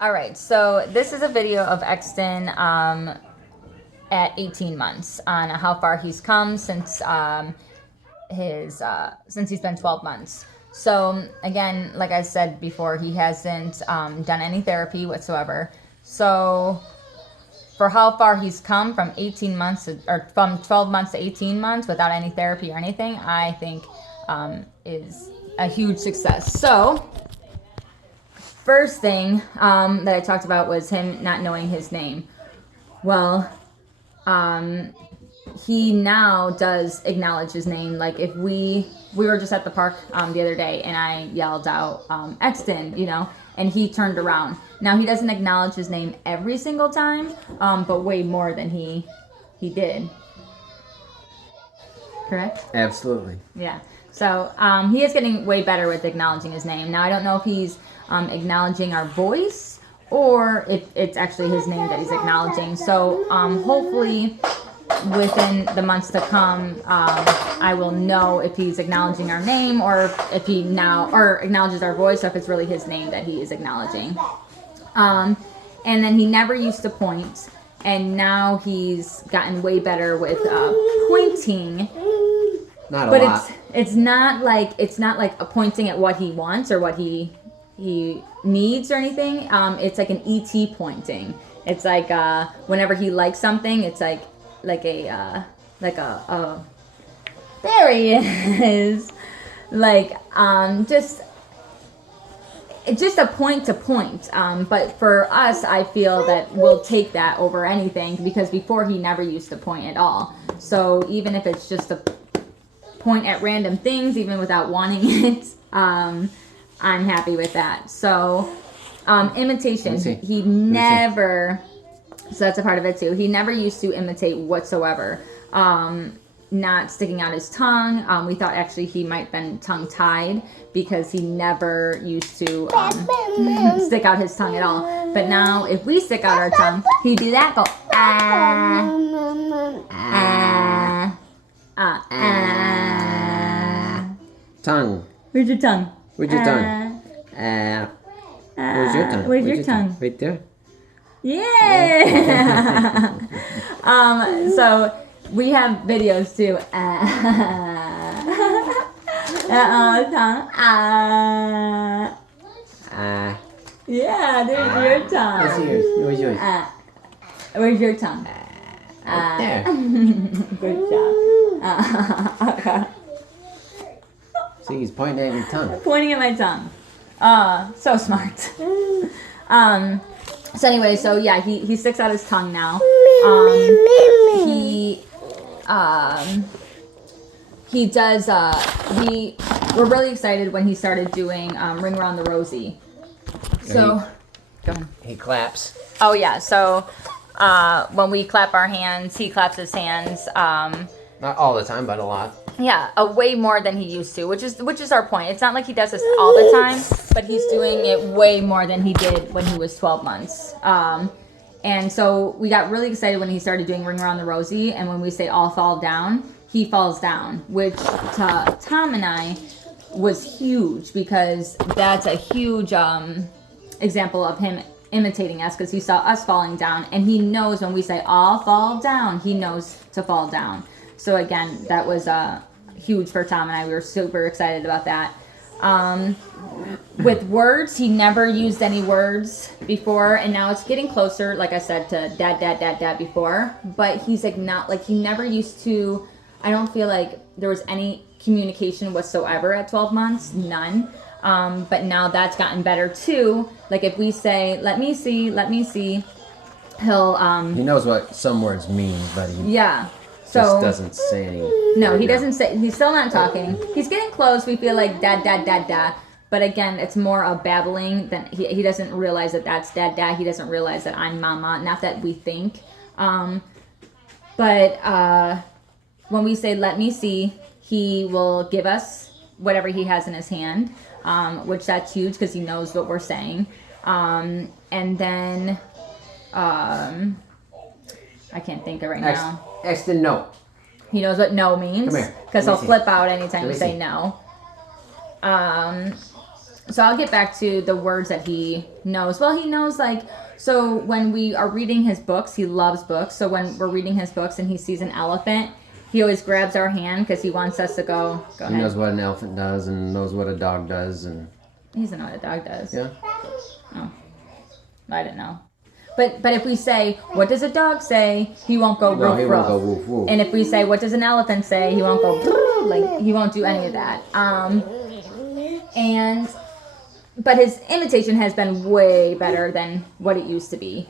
All right, so this is a video of Exton at 18 months on how far he's come since since he's been 12 months. So again, like I said before, he hasn't done any therapy whatsoever. So for how far he's come from 18 months or from 12 months to 18 months without any therapy or anything, I think is a huge success. So first thing that I talked about was him not knowing his name. Well, he now does acknowledge his name. Like if we were just at the park the other day and I yelled out Exton, and he turned around. Now he doesn't acknowledge his name every single time, but way more than he did. Correct? Absolutely. Yeah. So he is getting way better with acknowledging his name. Now I don't know if he's acknowledging our voice or if it's actually his name that he's acknowledging. So hopefully within the months to come, I will know if he's acknowledging our name or if he acknowledges our voice, or if it's really his name that he is acknowledging. And then he never used to point, and now he's gotten way better with pointing. Not a lot. But it's not like a pointing at what he wants or what he needs or anything. It's like an ET pointing. It's like whenever he likes something, it's like a there he is. Like just a point to point. But for us, I feel that we'll take that over anything, because before he never used to point at all. So even if it's just a point at random things, even without wanting it, I'm happy with that. So imitation, he never, so that's a part of it too. He never used to imitate whatsoever. Not sticking out his tongue. We thought actually he might have been tongue-tied because he never used to stick out his tongue at all. But now if we stick out our tongue, he'd do that, go ah, ah, ah, ah. Tongue. Where's your tongue? Where's your tongue? Where's your tongue? Where's your tongue? Right there. Yeah. So we have videos too. Tongue. Yeah, there's your tongue. Where's yours? Where's yours? Where's your tongue? Right there. Good job. Okay. See, he's pointing at your tongue. Pointing at my tongue. So smart. So anyway, so yeah, he sticks out his tongue now. He does, we're really excited when he started doing Ring Around the Rosie. So, go ahead. He claps. Oh yeah, so when we clap our hands, he claps his hands. Not all the time, but a lot. Yeah, way more than he used to, which is our point. It's not like he does this all the time, but he's doing it way more than he did when he was 12 months. And so we got really excited when he started doing Ring Around the Rosie, and when we say all fall down, he falls down, which to Tom and I was huge, because that's a huge example of him imitating us, because he saw us falling down, and he knows when we say all fall down, he knows to fall down. So again, that was huge for Tom and I. We were super excited about that. With words, he never used any words before, and now it's getting closer, like I said, to dad, dad, dad, dad before. But he's like he never used to. I don't feel like there was any communication whatsoever at 12 months, none. But now that's gotten better too. Like if we say, let me see, he'll. He knows what some words mean, but he just doesn't say any. No, he doesn't say. He's still not talking. He's getting close. We feel like dad, dad, dad, dad. But again, it's more of babbling than he doesn't realize that that's dad, dad. He doesn't realize that I'm mama. Not that we think. But when we say let me see, he will give us whatever he has in his hand, which that's huge because he knows what we're saying. And then I can't think of right now. Exton, no. He knows what no means. Come here. Because he'll flip out anytime you say no. So I'll get back to the words that he knows. Well, he knows like, so when we are reading his books, he loves books. So when we're reading his books and he sees an elephant, he always grabs our hand because he wants us to go ahead. He knows what an elephant does and knows what a dog does. And he doesn't know what a dog does. Yeah. Oh, I didn't know. But if we say, what does a dog say? He won't go no, roof, he roof. won't go woof, woof. And if we say, what does an elephant say? He won't go like he won't do any of that. But his imitation has been way better than what it used to be.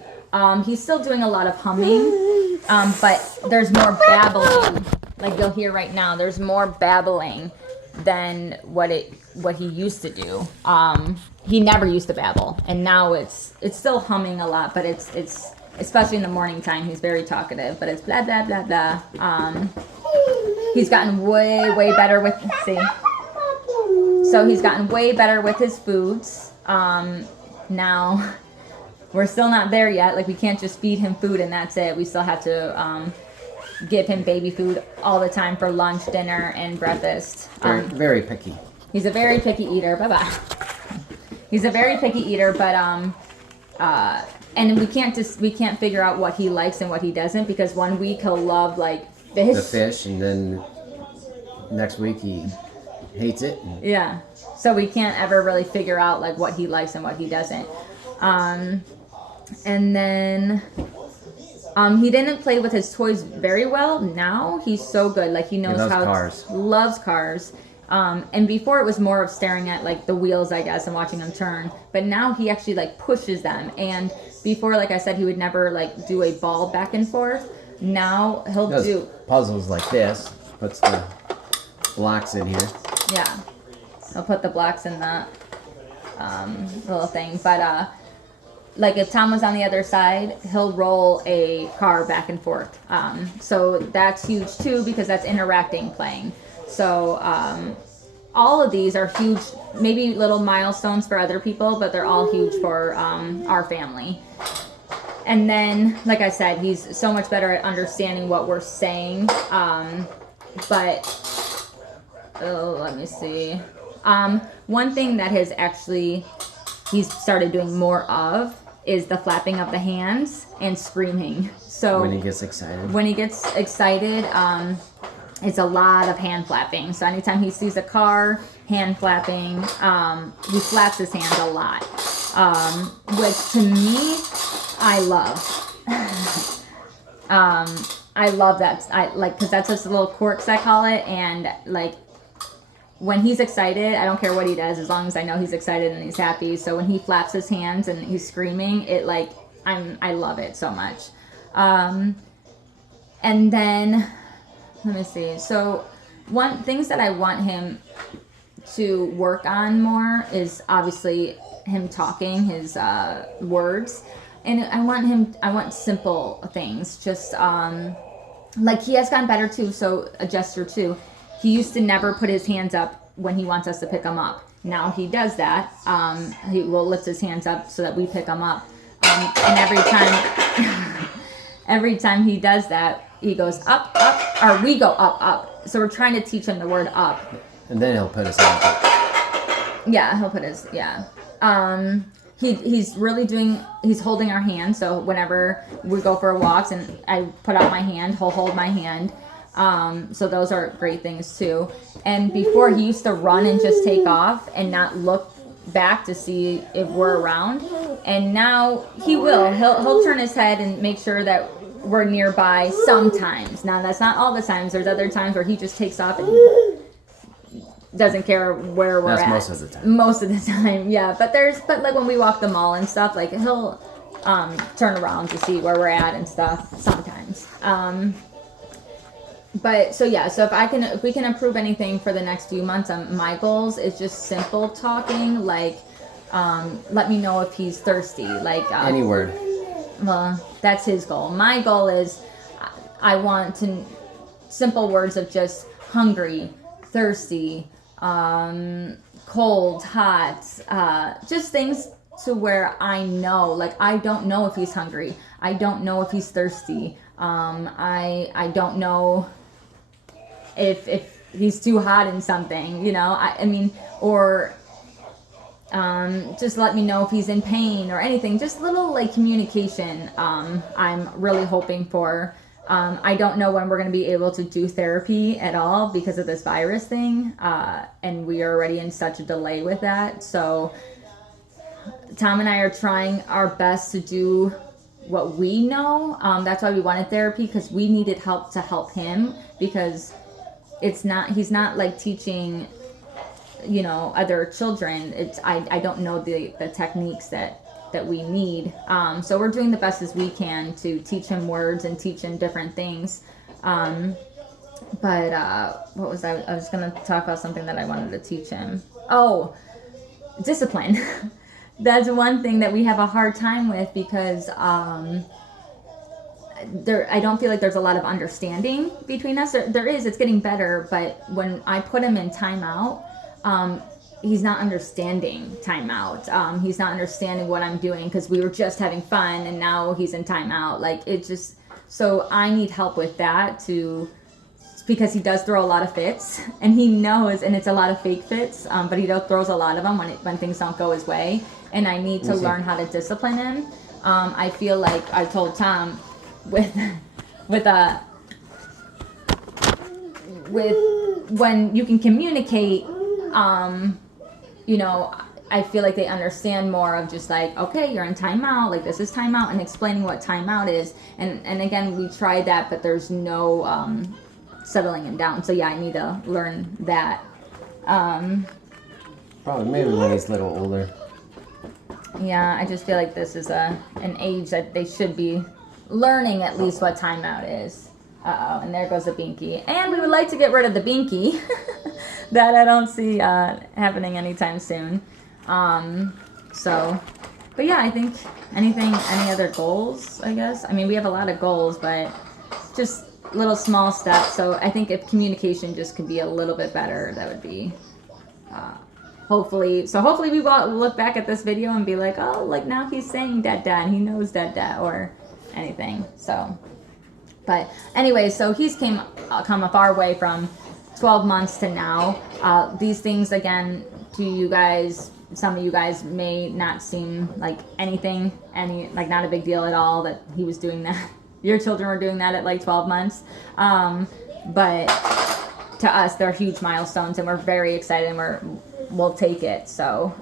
He's still doing a lot of humming, but there's more babbling. Like you'll hear right now, there's more babbling than what he used to do. He never used to babble, and now it's still humming a lot, but it's especially in the morning time. He's very talkative, but it's blah blah blah blah. He's gotten way better with So he's gotten way better with his foods. Now, we're still not there yet. Like, we can't just feed him food and that's it. We still have to give him baby food all the time for lunch, dinner, and breakfast. Very picky. He's a very picky eater. Bye-bye. He's a very picky eater, but and we can't figure out what he likes and what he doesn't, because one week he'll love like fish. The fish, and then next week he hates it. Yeah. So we can't ever really figure out like what he likes and what he doesn't. And then he didn't play with his toys very well. Now he's so good. Like he knows loves cars. And before it was more of staring at like the wheels, I guess, and watching them turn. But now he actually like pushes them. And before, like I said, he would never like do a ball back and forth. Now he'll do puzzles like this. Puts the blocks in here. Yeah, he'll put the blocks in that little thing. But like if Tom was on the other side, he'll roll a car back and forth. So that's huge too, because that's interacting playing. So all of these are huge, maybe little milestones for other people, but they're all huge for our family. And then, like I said, he's so much better at understanding what we're saying. Let me see. One thing that he's started doing more of is the flapping of the hands and screaming. So when he gets excited. It's a lot of hand flapping. So anytime he sees a car, hand flapping. He flaps his hands a lot, which to me, I love. I love that. Because that's just little quirks, I call it. And like when he's excited, I don't care what he does, as long as I know he's excited and he's happy. So when he flaps his hands and he's screaming, I love it so much. And then let me see. So things that I want him to work on more is obviously him talking his words. And I want simple things. Just like he has gotten better too. So a gesture too. He used to never put his hands up when he wants us to pick him up. Now he does that. He will lift his hands up so that we pick him up. And every time he does that, he goes up, up, or we go up, up. So we're trying to teach him the word up. And then he'll put his hands up. Yeah, he'll put his, yeah. He's holding our hand. So whenever we go for walks and I put out my hand, he'll hold my hand. So those are great things too. And before, he used to run and just take off and not look back to see if we're around. And now he'll turn his head and make sure that we're nearby sometimes. Now that's not all the times. There's other times where he just takes off and doesn't care where we're at. That's most of the time. Most of the time, yeah. But like when we walk the mall and stuff, like he'll turn around to see where we're at and stuff sometimes. But so yeah, so if we can improve anything for the next few months, my goals is just simple talking, like let me know if he's thirsty, like any word. Well, that's his goal. My goal is I want simple words of just hungry, thirsty, cold, hot, just things to where I know, like I don't know if he's hungry. I don't know if he's thirsty. I don't know if he's too hot in something, you know. I mean, or just let me know if he's in pain or anything. Just little like communication. I'm really hoping for. I don't know when we're going to be able to do therapy at all because of this virus thing. And we are already in such a delay with that. So Tom and I are trying our best to do what we know. That's why we wanted therapy, because we needed help to help him, because he's not like teaching, other children. I don't know the techniques that we need. So we're doing the best as we can to teach him words and teach him different things. But what was I was going to talk about something that I wanted to teach him. Oh, discipline. That's one thing that we have a hard time with, because I don't feel like there's a lot of understanding between us. There is, it's getting better, but when I put him in timeout, he's not understanding timeout. He's not understanding what I'm doing, because we were just having fun and now he's in timeout. Like, it just, so I need help with that because he does throw a lot of fits, and he knows, and it's a lot of fake fits, but he throws a lot of them when things don't go his way, and I need to learn how to discipline him. I feel like I told Tom with when you can communicate, I feel like they understand more of just like, okay, you're in timeout, like this is timeout, and explaining what timeout is. And again, we tried that, but there's no settling him down. So yeah, I need to learn that. Probably maybe when he's a little older. Yeah, I just feel like this is an age that they should be learning at least what timeout is. Uh-oh, and there goes the binky. And we would like to get rid of the binky. That I don't see happening anytime soon. But yeah, I think any other goals, I guess? I mean, we have a lot of goals, but just little small steps. So I think if communication just could be a little bit better, that would be hopefully we will look back at this video and be like, oh, like now he's saying dad, and he knows dad, or anything. So, but anyway, so he's come a far way from 12 months to now. These things, again, to you guys, some of you guys may not seem like anything, like not a big deal at all that he was doing that. Your children were doing that at like 12 months. But to us, they're huge milestones, and we're very excited, and we'll take it. So,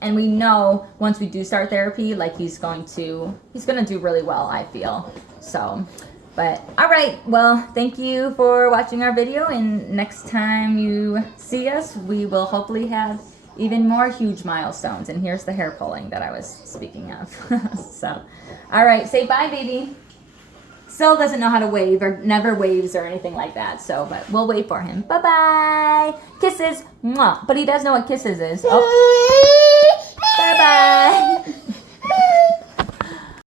and we know once we do start therapy, like he's gonna do really well, I feel. So, but all right, well, thank you for watching our video, and next time you see us, we will hopefully have even more huge milestones. And here's the hair pulling that I was speaking of. So, all right, say bye, baby. Still doesn't know how to wave, or never waves or anything like that. So, but we'll wait for him. Bye-bye. Kisses. Mwah. But he does know what kisses is. Oh.